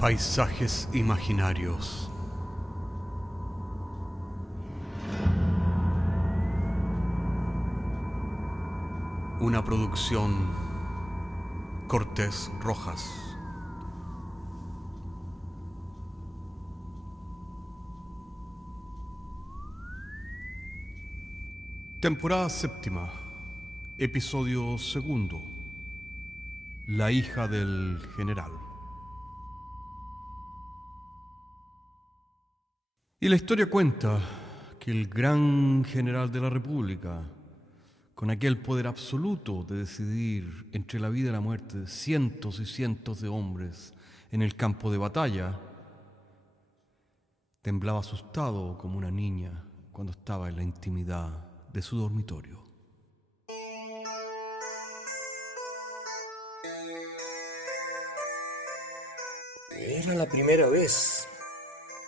Paisajes imaginarios. Una producción Cortés Rojas. Temporada séptima, episodio segundo. La hija del general. Y la historia cuenta que el gran general de la República, con aquel poder absoluto de decidir entre la vida y la muerte de cientos y cientos de hombres en el campo de batalla, temblaba asustado como una niña cuando estaba en la intimidad de su dormitorio. Era la primera vez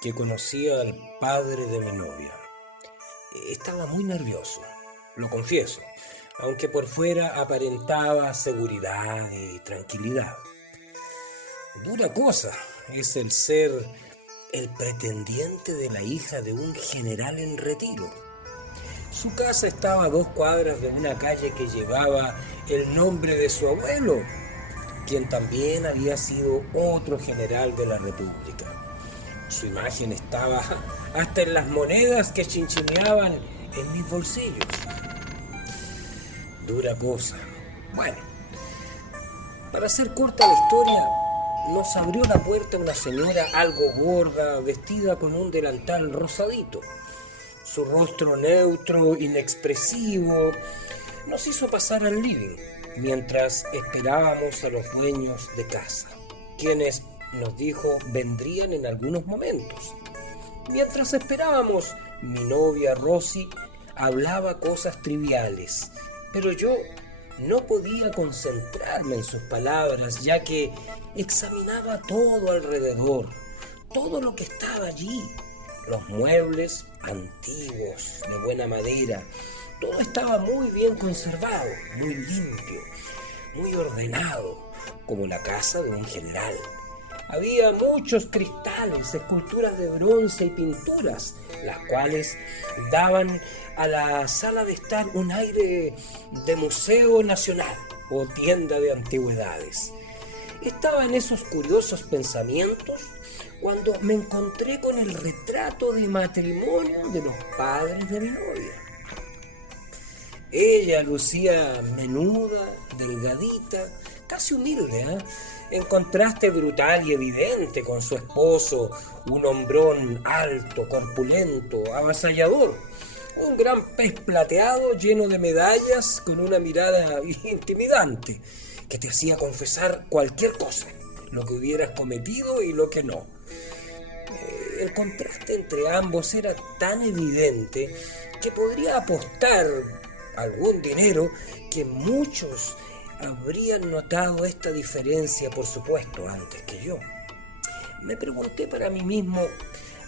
que conocía al padre de mi novia. Estaba muy nervioso, lo confieso, aunque por fuera aparentaba seguridad y tranquilidad. Dura cosa es el ser el pretendiente de la hija de un general en retiro. Su casa estaba a 2 cuadras de una calle que llevaba el nombre de su abuelo, quien también había sido otro general de la República. Su imagen estaba hasta en las monedas que chinchineaban en mis bolsillos. Dura cosa. Bueno, para hacer corta la historia, nos abrió la puerta una señora algo gorda, vestida con un delantal rosadito. Su rostro neutro, inexpresivo, nos hizo pasar al living, mientras esperábamos a los dueños de casa, quienes, nos dijo, vendrían en algunos momentos. Mientras esperábamos, mi novia Rosy hablaba cosas triviales, pero yo no podía concentrarme en sus palabras, ya que examinaba todo alrededor, todo lo que estaba allí. Los muebles antiguos, de buena madera, todo estaba muy bien conservado, muy limpio, muy ordenado, como la casa de un general. Había muchos cristales, esculturas de bronce y pinturas, las cuales daban a la sala de estar un aire de museo nacional o tienda de antigüedades. Estaba en esos curiosos pensamientos cuando me encontré con el retrato de matrimonio de los padres de mi novia. Ella lucía menuda, delgadita, casi humilde, en contraste brutal y evidente con su esposo, un hombrón alto, corpulento, avasallador, un gran pez plateado lleno de medallas con una mirada intimidante que te hacía confesar cualquier cosa, lo que hubieras cometido y lo que no. El contraste entre ambos era tan evidente que podría apostar algún dinero que muchos habrían notado esta diferencia, por supuesto, antes que yo. Me pregunté para mí mismo,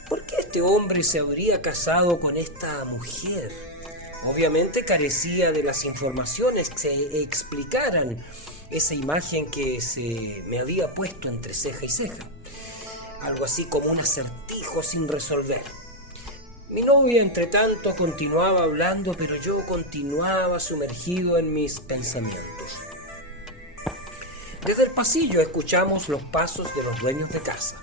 ¿por qué este hombre se habría casado con esta mujer? Obviamente carecía de las informaciones que explicaran esa imagen que se me había puesto entre ceja y ceja. Algo así como un acertijo sin resolver. Mi novia, entre tanto, continuaba hablando, pero yo continuaba sumergido en mis pensamientos. Desde el pasillo escuchamos los pasos de los dueños de casa.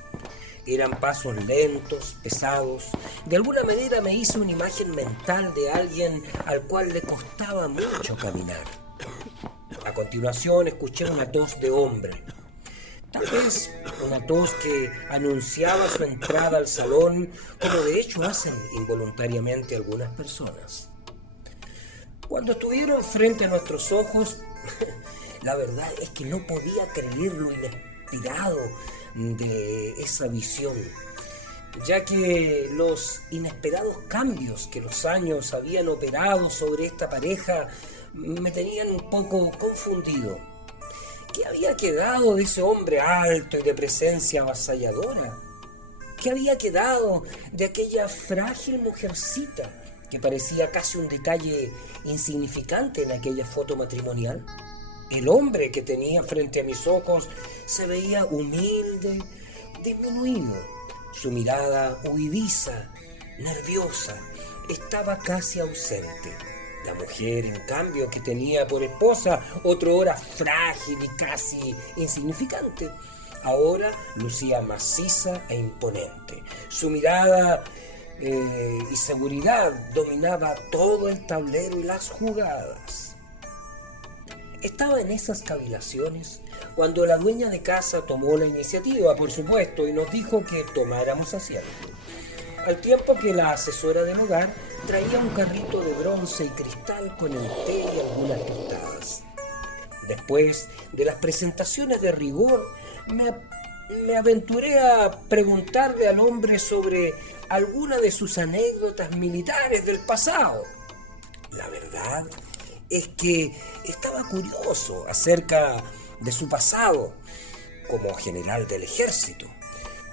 Eran pasos lentos, pesados. De alguna manera me hice una imagen mental de alguien al cual le costaba mucho caminar. A continuación escuché una tos de hombre. Tal vez una tos que anunciaba su entrada al salón, como de hecho hacen involuntariamente algunas personas. Cuando estuvieron frente a nuestros ojos, la verdad es que no podía creer lo inesperado de esa visión, ya que los inesperados cambios que los años habían operado sobre esta pareja me tenían un poco confundido. ¿Qué había quedado de ese hombre alto y de presencia avasalladora? ¿Qué había quedado de aquella frágil mujercita que parecía casi un detalle insignificante en aquella foto matrimonial? El hombre que tenía frente a mis ojos se veía humilde, disminuido. Su mirada huidiza, nerviosa, estaba casi ausente. La mujer, en cambio, que tenía por esposa otrora frágil y casi insignificante, ahora lucía maciza e imponente. Su mirada y seguridad dominaba todo el tablero y las jugadas. Estaba en esas cavilaciones cuando la dueña de casa tomó la iniciativa, por supuesto, y nos dijo que tomáramos asiento. Al tiempo que la asesora del hogar traía un carrito de bronce y cristal con el té y algunas tostadas. Después de las presentaciones de rigor, me aventuré a preguntarle al hombre sobre alguna de sus anécdotas militares del pasado. La verdad es que estaba curioso acerca de su pasado como general del ejército.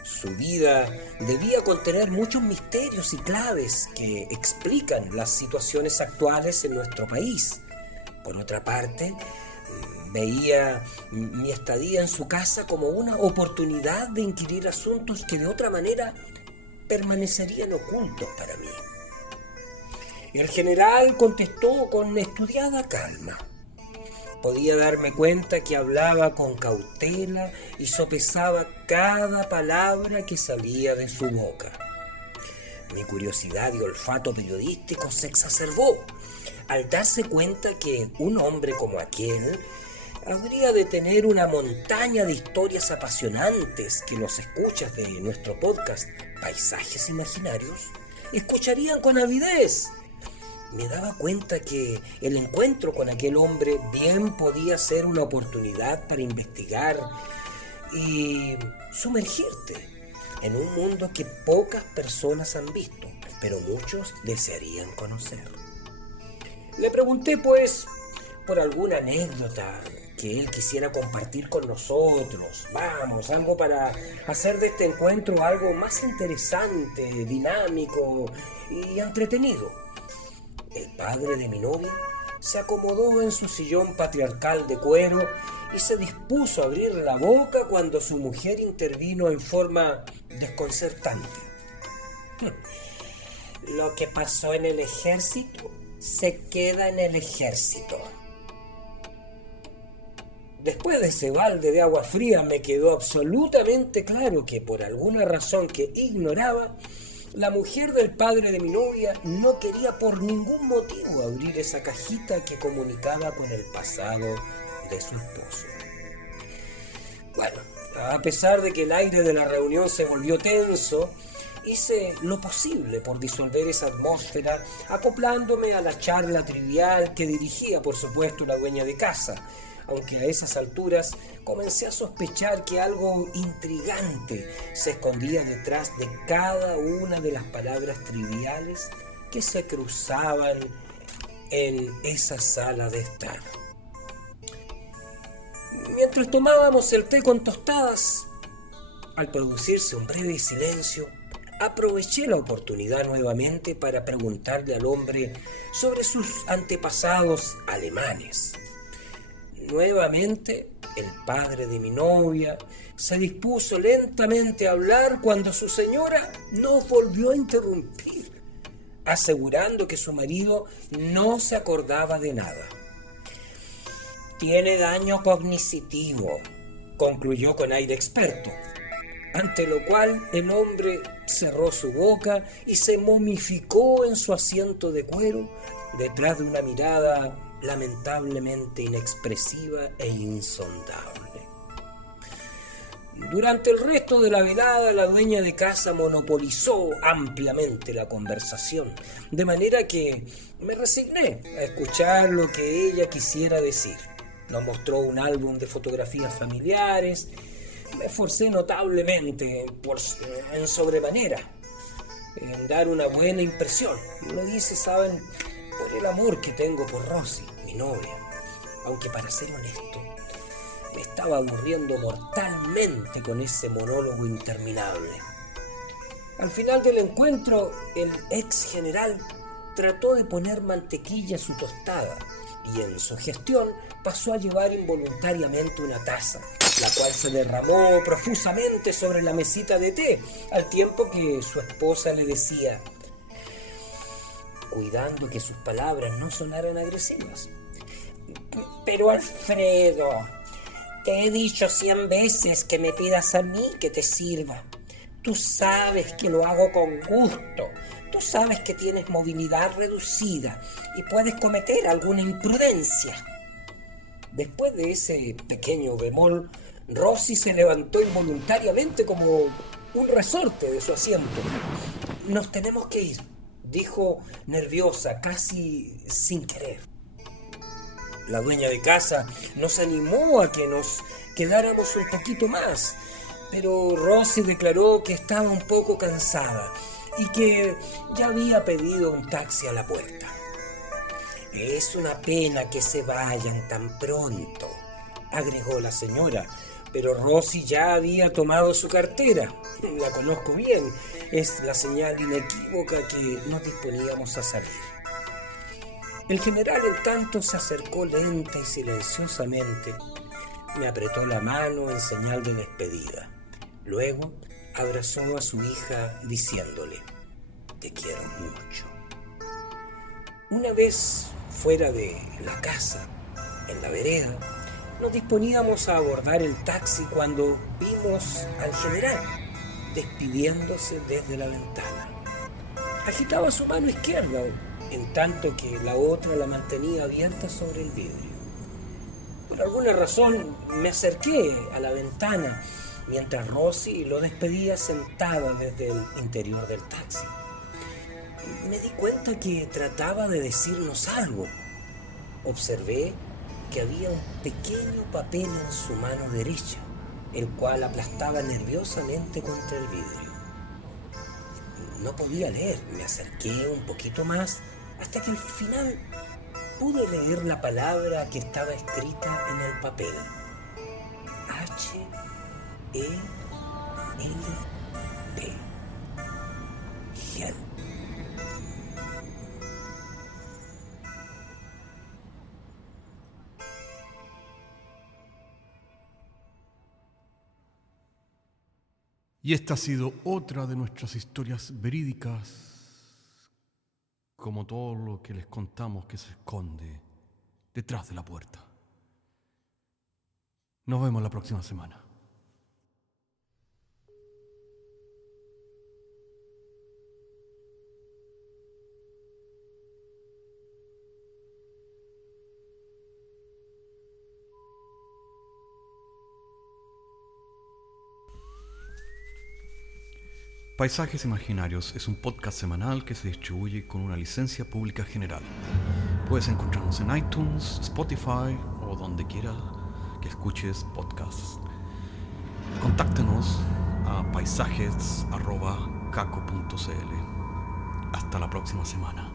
Su vida debía contener muchos misterios y claves que explican las situaciones actuales en nuestro país. Por otra parte, veía mi estadía en su casa como una oportunidad de inquirir asuntos que de otra manera permanecerían ocultos para mí. El general contestó con estudiada calma. Podía darme cuenta que hablaba con cautela y sopesaba cada palabra que salía de su boca. Mi curiosidad y olfato periodístico se exacerbó al darse cuenta que un hombre como aquel habría de tener una montaña de historias apasionantes que los escuchas de nuestro podcast Paisajes Imaginarios escucharían con avidez. Me daba cuenta que el encuentro con aquel hombre bien podía ser una oportunidad para investigar y sumergirte en un mundo que pocas personas han visto, pero muchos desearían conocer. Le pregunté, pues, por alguna anécdota que él quisiera compartir con nosotros. Vamos, algo para hacer de este encuentro algo más interesante, dinámico y entretenido. El padre de mi novia se acomodó en su sillón patriarcal de cuero y se dispuso a abrir la boca cuando su mujer intervino en forma desconcertante. Lo que pasó en el ejército se queda en el ejército. Después de ese balde de agua fría me quedó absolutamente claro que por alguna razón que ignoraba, la mujer del padre de mi novia no quería por ningún motivo abrir esa cajita que comunicaba con el pasado de su esposo. Bueno, a pesar de que el aire de la reunión se volvió tenso, hice lo posible por disolver esa atmósfera, acoplándome a la charla trivial que dirigía, por supuesto, la dueña de casa, aunque a esas alturas comencé a sospechar que algo intrigante se escondía detrás de cada una de las palabras triviales que se cruzaban en esa sala de estar. Mientras tomábamos el té con tostadas, al producirse un breve silencio, aproveché la oportunidad nuevamente para preguntarle al hombre sobre sus antepasados alemanes. Nuevamente, el padre de mi novia se dispuso lentamente a hablar cuando su señora nos volvió a interrumpir, asegurando que su marido no se acordaba de nada. Tiene daño cognitivo, concluyó con aire experto, ante lo cual el hombre cerró su boca y se momificó en su asiento de cuero detrás de una mirada lamentablemente inexpresiva e insondable. Durante el resto de la velada, la dueña de casa monopolizó ampliamente la conversación, de manera que me resigné a escuchar lo que ella quisiera decir. Nos mostró un álbum de fotografías familiares. Me esforcé notablemente, en sobremanera, en dar una buena impresión. Lo hice, ¿saben?, por el amor que tengo por Rosy, mi novia. Aunque para ser honesto, me estaba aburriendo mortalmente con ese monólogo interminable. Al final del encuentro, el ex general trató de poner mantequilla a su tostada y en su gestión pasó a llevar involuntariamente una taza. la cual se derramó profusamente sobre la mesita de té, al tiempo que su esposa le decía, cuidando que sus palabras no sonaran agresivas: pero Alfredo, te he dicho 100 veces que me pidas a mí que te sirva. Tú sabes que lo hago con gusto. Tú sabes que tienes movilidad reducida y puedes cometer alguna imprudencia. Después de ese pequeño bemol, Rosy se levantó involuntariamente como un resorte de su asiento. Nos tenemos que ir, dijo nerviosa, casi sin querer. La dueña de casa nos animó a que nos quedáramos un poquito más, pero Rosy declaró que estaba un poco cansada y que ya había pedido un taxi a la puerta. Es una pena que se vayan tan pronto, agregó la señora, pero Rosy ya había tomado su cartera. La conozco bien, es la señal inequívoca que nos disponíamos a salir. El general, en tanto, se acercó lenta y silenciosamente. Me apretó la mano en señal de despedida. Luego abrazó a su hija diciéndole: te quiero mucho. Una vez fuera de la casa, en la vereda, nos disponíamos a abordar el taxi cuando vimos al general despidiéndose desde la ventana. Agitaba su mano izquierda, en tanto que la otra la mantenía abierta sobre el vidrio. Por alguna razón me acerqué a la ventana mientras Rosy lo despedía sentada desde el interior del taxi. Me di cuenta que trataba de decirnos algo. Observé que había un pequeño papel en su mano derecha, el cual aplastaba nerviosamente contra el vidrio. No podía leer. Me acerqué un poquito más hasta que al final pude leer la palabra que estaba escrita en el papel: H-E-L-P. Help. Y esta ha sido otra de nuestras historias verídicas, como todo lo que les contamos que se esconde detrás de la puerta. Nos vemos la próxima semana. Paisajes Imaginarios es un podcast semanal que se distribuye con una licencia pública general. Puedes encontrarnos en iTunes, Spotify o donde quiera que escuches podcasts. Contáctenos a paisajes@caco.cl. Hasta la próxima semana.